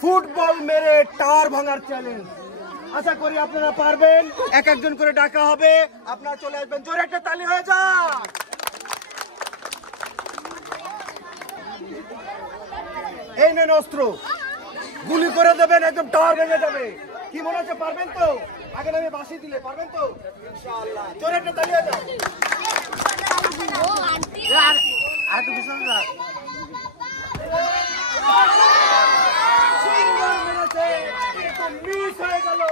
Football মেরে tower ভাঙার challenge. আশা করি আপনারা পারবেন। এক একজন করে ডাকা হবে, আপনারা চলে আসবেন। জোরে একটা তালি হয়ে যাক। এই নেন অস্ত্র, গুলি করে দেবেন, একদম টাওয়ার ভেঙে যাবে। কি মনে হচ্ছে পারবেন তো? আগে আমি বাঁশি দিলে পারবেন তো? ইনশাআল্লাহ। জোরে একটা তালি হয়ে যাক। আর তো বিশাল না মিস হয়ে গেল।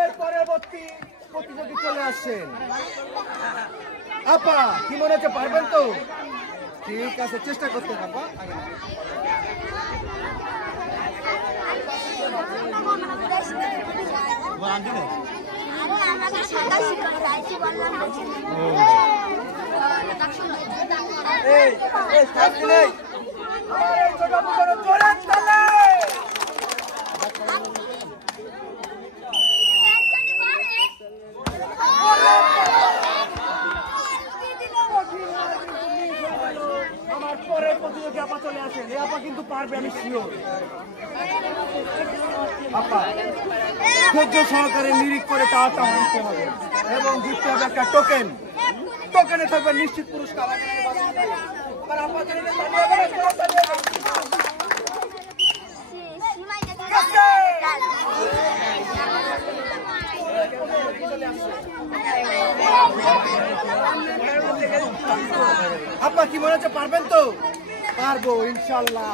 এর পরবর্তী প্রতিযোগী চলে আসছেন। আপা কি মনে হচ্ছে পারবেন তো? ঠিক আছে, চেষ্টা করতে আপা। আমার পরের প্রতিযোগী আপা চলে আসেন। এই আপা কিন্তু পারবে, আমি শিওর। আপা ধৈর্য সহকারে নিরিখ করে টাওয়ারটা ভাঙতে হবে এবং জিততে হবে একটা টোকেন। টোকেনে থাকবে নিশ্চিত পুরস্কার। আপা কি মনে হচ্ছে পারবেন তো? পারবো ইনশাল্লাহ।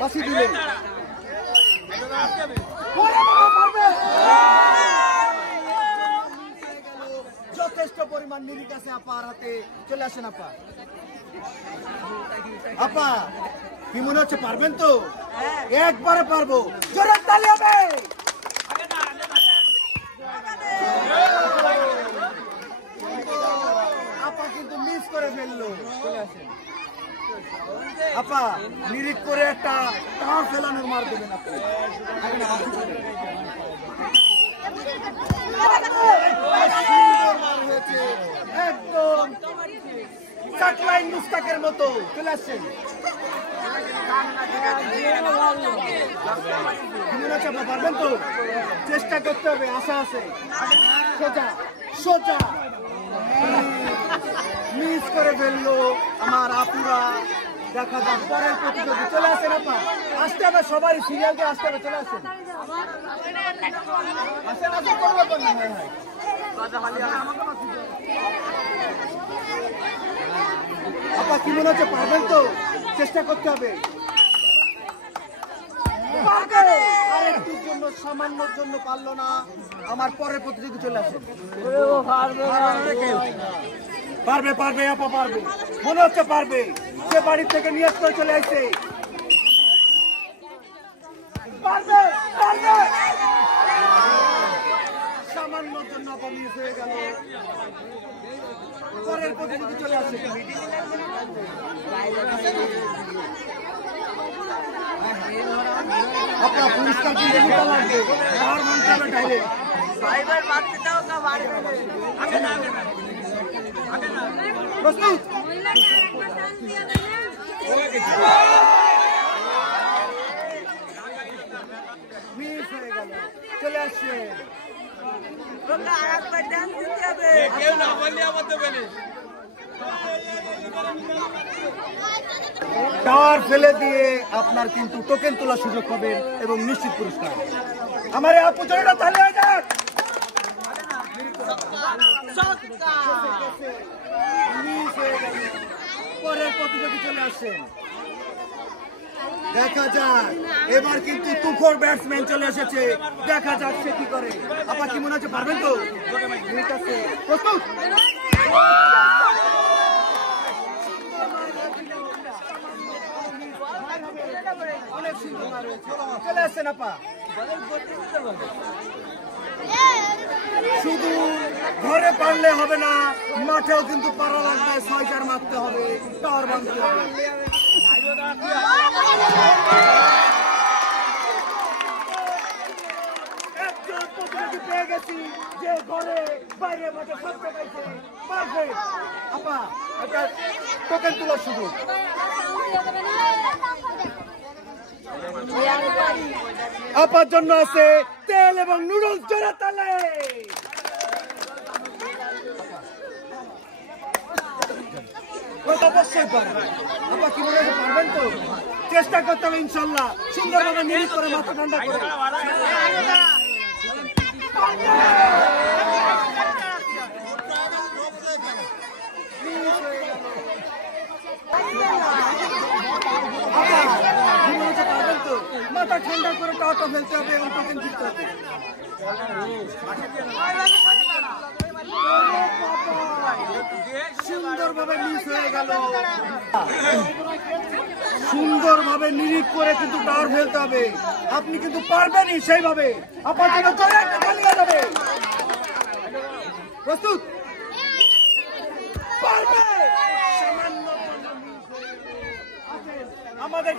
বাসি দিলেন যথেষ্ট পরিমাণ নিরিখ আছে আপার হাতে। চলে আসেন আপা। আপা কি মনে হচ্ছে পারবেন তো? একবারে পারবো। জোরে তালি হবে। আপা কিন্তু মিস করে ফেললো। চলে আসেন আপা, নিরিখ করে একটা টাওয়ার ফেলানোর মার দেবেন আপনি। একদম কাটলাইন মুস্তাকের মতো। চলে আসছেন। পারবেন তো? চেষ্টা করতে হবে, আশা আছে। সোজা সোজা মিস করে ফেললো আমার আপুরা। দেখা যাক পরের প্রতিযোগী। চলে আসেন আপা, আসতে হবে সবাই, সিরিয়াল দিয়ে আসতে হবে। চলে আসেন। আপা কি মনে হচ্ছে পারবেন তো? চেষ্টা করতে হবে। আরেকটির জন্য, সামান্যর জন্য পারলো না। আমার পরের প্রতিযোগী চলে আসেন। পারবে পারবে আপা, পারবে মনে হচ্ছে পারবে। সে বাড়ি থেকে নিয়ে আসতে চলে আসছে। পারবে পারবে। সামান্যর জন্য আপা মিস হয়ে গেল। পরের প্রতিযোগী চলে আসে। আপনার পুরস্কার দিতে লাগবে। আর মানতে হবে ডাইরেক্ট। প্রস্তুত? মিস হয়ে গেল। চলে আসছে। টাওয়ার ফেলে দিয়ে আপনার কিন্তু টোকেন তোলার সুযোগ পাবেন এবং নিশ্চিত পুরস্কার। আমার আপু জোরেটা তালি হয়ে যাক। পরের প্রতিযোগী চলে আসছেন। দেখা যাক এবার কিন্তু তুখোর ব্যাটসম্যান চলে এসেছে। দেখা যাক সে কি করে। আপা কি মনে হচ্ছে পারবেন তো? ঠিক আছে, প্রস্তুত? অনেক সুন্দর রয়েছে। চলে আসছেন আপা। শুধু ঘরে পারলে হবে না, মাঠেও কিন্তু পারা লাগবে। 6-4 মারতে হবে, টাওয়ার ভাঙতে হবে। একজন প্রতিযোগী পেয়ে গেছি যে ঘরে বাইরে মাঠে সব পাইছে। পারফেক্ট আপা, এটা টোকেন তোলার সুযোগ। আপার জন্য আছে তেল এবং নুডলস জোরে তালে। অবশ্যই পারবে। আপা কি মনে হয় পারবেন তো? চেষ্টা করতে হবে ইনশাল্লাহ, সুন্দরভাবে নিরিখ করে মাথা ঠান্ডা করে। মাথা ঠান্ডা করে টাওয়ারটা ফেলতে হবে এবং টোকেন জিততে হবে। সুন্দরভাবে মিস হয়ে গেল। সুন্দরভাবে নিরিখ করে কিন্তু টাওয়ার ফেলতে হবে। আপনি কিন্তু পারবেনই সেইভাবে। আপনার জন্য জোরে একটা তালি বাজাবে। প্রস্তুত? পারবে। আমাদের